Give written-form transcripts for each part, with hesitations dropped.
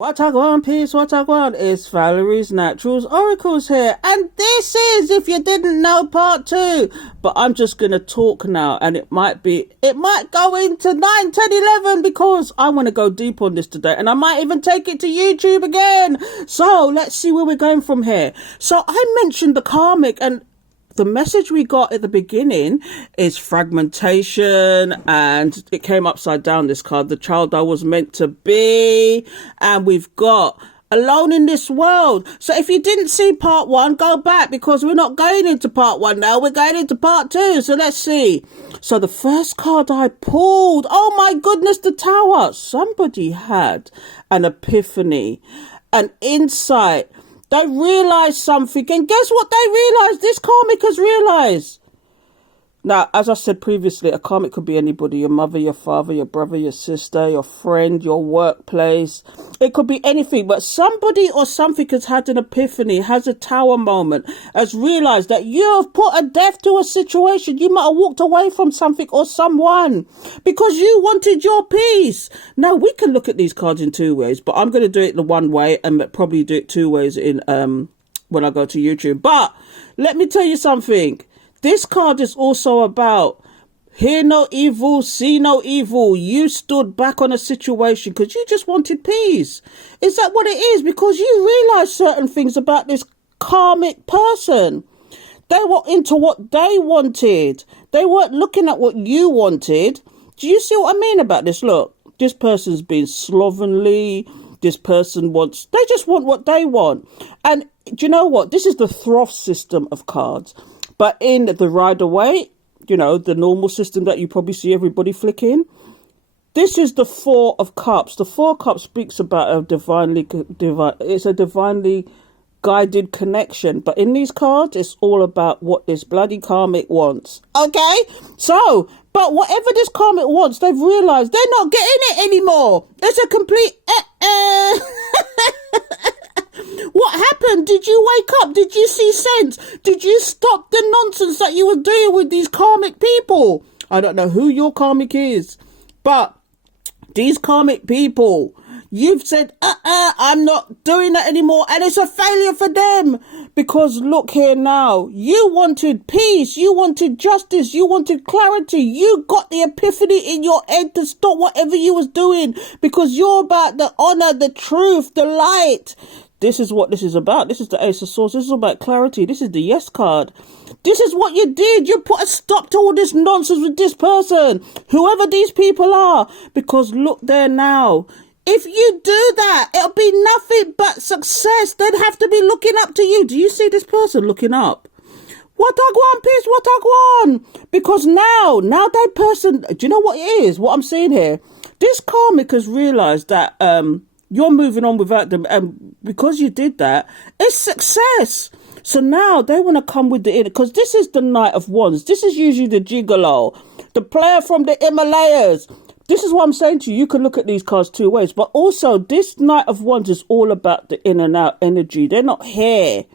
What I want, peace, what I want is Valerie's Naturals Oracles here. And this is, if you didn't know, part 2. But I'm just going to talk now, and it might go into 9, 10, 11, because I want to go deep on this today. And I might even take it to YouTube again. So let's see where we're going from here. So I mentioned the karmic, and the message we got at the beginning is fragmentation, and it came upside down, this card, the child I was meant to be. And we've got alone in this world. So if you didn't see part 1, go back, because we're not going into part 1 now, we're going into part 2. So let's see. So the first card I pulled, oh my goodness, the Tower. Somebody had an epiphany, an insight. They realised something, and guess what they realised? This karmic has realised. Now, as I said previously, a karmic could be anybody: your mother, your father, your brother, your sister, your friend, your workplace. It could be anything, but somebody or something has had an epiphany, has a tower moment, has realised that you have put a death to a situation. You might have walked away from something or someone because you wanted your peace. Now, we can look at these cards in 2 ways, but I'm going to do it the one way and probably do it 2 ways in when I go to YouTube. But let me tell you something. This card is also about hear no evil, see no evil. You stood back on a situation because you just wanted peace. Is that what it is? Because you realise certain things about this karmic person. They were into what they wanted. They weren't looking at what you wanted. Do you see what I mean about this? Look, this person's been slovenly. This person they just want what they want. And do you know what? This is the Throth system of cards. But in the Rider-Waite, the normal system that you probably see everybody flicking, this is the Four of Cups. The Four of Cups speaks about it's a divinely guided connection. But in these cards, it's all about what this bloody karmic wants. Okay? So, but whatever this karmic wants, they've realised they're not getting it anymore. It's a complete What happened? Did you wake up? Did you see sense? Did you stop the nonsense that you were doing with these karmic people? I don't know who your karmic is, but these karmic people, you've said, I'm not doing that anymore. And it's a failure for them, because look here now, you wanted peace, you wanted justice, you wanted clarity. You got the epiphany in your head to stop whatever you was doing, because you're about the honor, the truth, the light. This is what this is about. This is the Ace of Swords. This is about clarity. This is the Yes card. This is what you did. You put a stop to all this nonsense with this person, whoever these people are. Because look there now. If you do that, it'll be nothing but success. They'd have to be looking up to you. Do you see this person looking up? What I want, peace, what I want. Because now that person, do you know what it is? What I'm saying here? This karmic has realised that you're moving on without them, and because you did that, it's success. So now they want to come with the because this is the Knight of Wands. This is usually the gigolo, the player from the Himalayas. This is what I'm saying to you. You can look at these cards 2 ways, but also this Knight of Wands is all about the in and out energy. They're not here,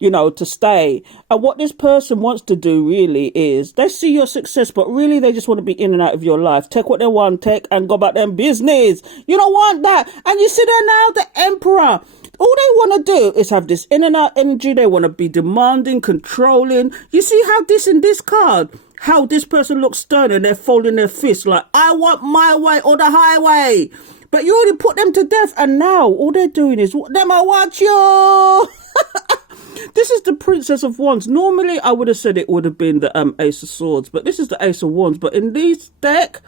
to stay. And what this person wants to do really is, they see your success, but really they just want to be in and out of your life. Take what they want, take, and go about their business. You don't want that. And you see there now, the Emperor. All they want to do is have this in and out energy. They want to be demanding, controlling. You see how this in this card, how this person looks stern and they're folding their fists like, I want my way or the highway. But you already put them to death, and now all they're doing is, them I want you. This is the Princess of Wands. Normally, I would have said it would have been the Ace of Swords, but this is the Ace of Wands. But in this deck,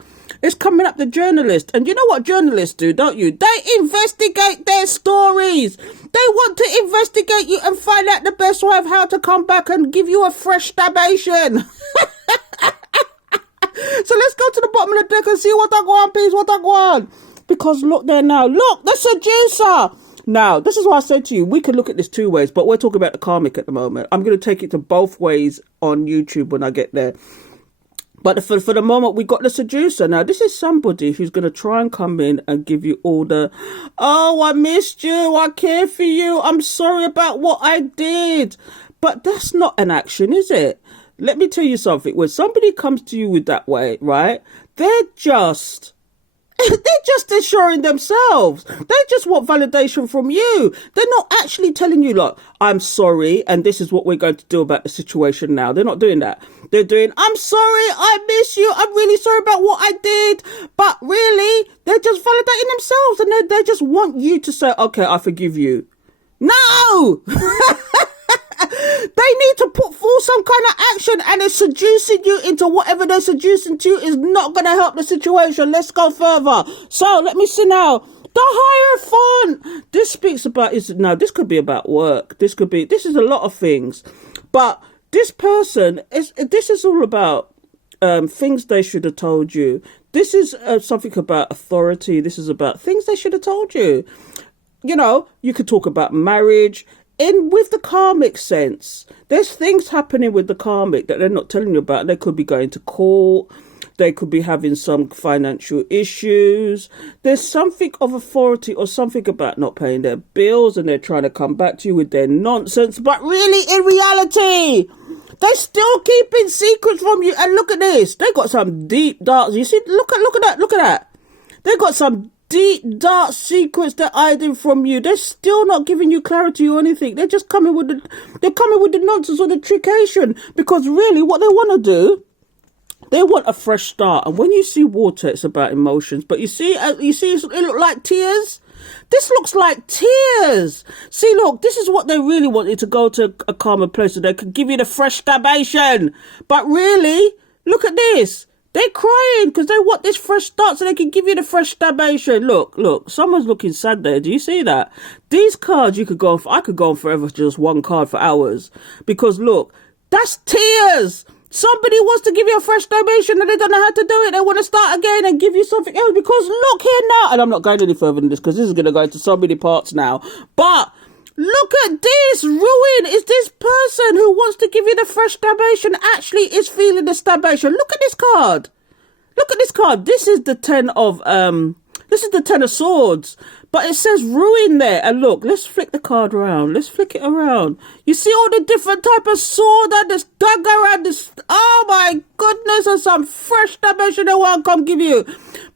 it's coming up the journalist. And you know what journalists do, don't you? They investigate their stories. They want to investigate you and find out the best way of how to come back and give you a fresh stabation. So let's go to the bottom of the deck and see what I want, peace, what I want. Because look there now. Look, the seducer. Now, this is what I said to you. We can look at this 2 ways, but we're talking about the karmic at the moment. I'm going to take it to both ways on YouTube when I get there. But for the moment, we got the seducer. Now, this is somebody who's going to try and come in and give you all the, oh, I missed you, I care for you, I'm sorry about what I did. But that's not an action, is it? Let me tell you something. When somebody comes to you with that way, right, they're just They're just assuring themselves. They just want validation from you. They're not actually telling you, like, I'm sorry, and this is what we're going to do about the situation now. They're not doing that. They're doing, I'm sorry, I miss you, I'm really sorry about what I did. But really, they're just validating themselves, and they just want you to say, okay, I forgive you. No! They need to put forth some kind of action, and it's seducing you into whatever they're seducing to is not going to help the situation. Let's go further. So let me see now. The Hierophant. This speaks about, this could be about work. This is a lot of things. But this person, this is all about things they should have told you. This is something about authority. This is about things they should have told you. You know, you could talk about marriage. With the karmic sense, there's things happening with the karmic that they're not telling you about. They could be going to court. They could be having some financial issues. There's something of authority or something about not paying their bills, and they're trying to come back to you with their nonsense. But really, in reality, they're still keeping secrets from you. And look at this. They got some deep, dark. You see, look at that. They got some deep, dark secrets they're hiding from you. They're still not giving you clarity or anything. They're just coming with the nonsense or the trickeration, because really what they want to do, they want a fresh start. And when you see water, it's about emotions. But you see it look like tears. This looks like tears. See, look, this is what they really wanted, to go to a calmer place so they could give you the fresh stabation. But really, look at this. They're crying because they want this fresh start so they can give you the fresh stabation. Look, someone's looking sad there. Do you see that? These cards I could go on forever, just one card for hours. Because look, that's tears. Somebody wants to give you a fresh stabation and they don't know how to do it. They want to start again and give you something else, because look here now. And I'm not going any further than this because this is going to go into so many parts now. But look at this. Ruin is this person who wants to give you the fresh stabation actually is feeling the stabation. Look at this card. This is the 10 of swords, but it says ruin there. And look, let's flick the card around. Let's flick it around. You see all the different type of sword and this dagger and this, oh my goodness, and some fresh stabation they want to come give you.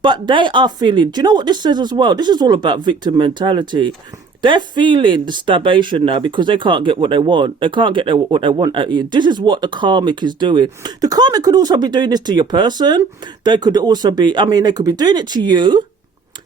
But they are feeling, do you know what this says as well? This is all about victim mentality. They're feeling the stabation now because they can't get what they want. They can't get what they want at you. This is what the karmic is doing. The karmic could also be doing this to your person. They could also be, they could be doing it to you.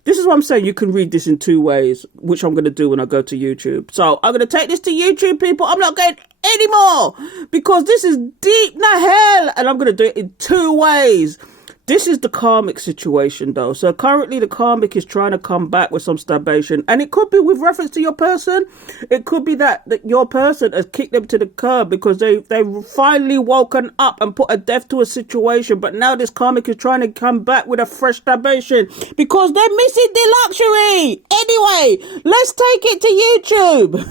This is what I'm saying. You can read this in two ways, which I'm going to do when I go to YouTube. So I'm going to take this to YouTube, people. I'm not going anymore because this is deep na hell, and I'm going to do it in two ways. This is the karmic situation, though. So currently the karmic is trying to come back with some stabation. And it could be with reference to your person. It could be that your person has kicked them to the curb because they've finally woken up and put a death to a situation. But now this karmic is trying to come back with a fresh stabation because they're missing the luxury. Anyway, let's take it to YouTube.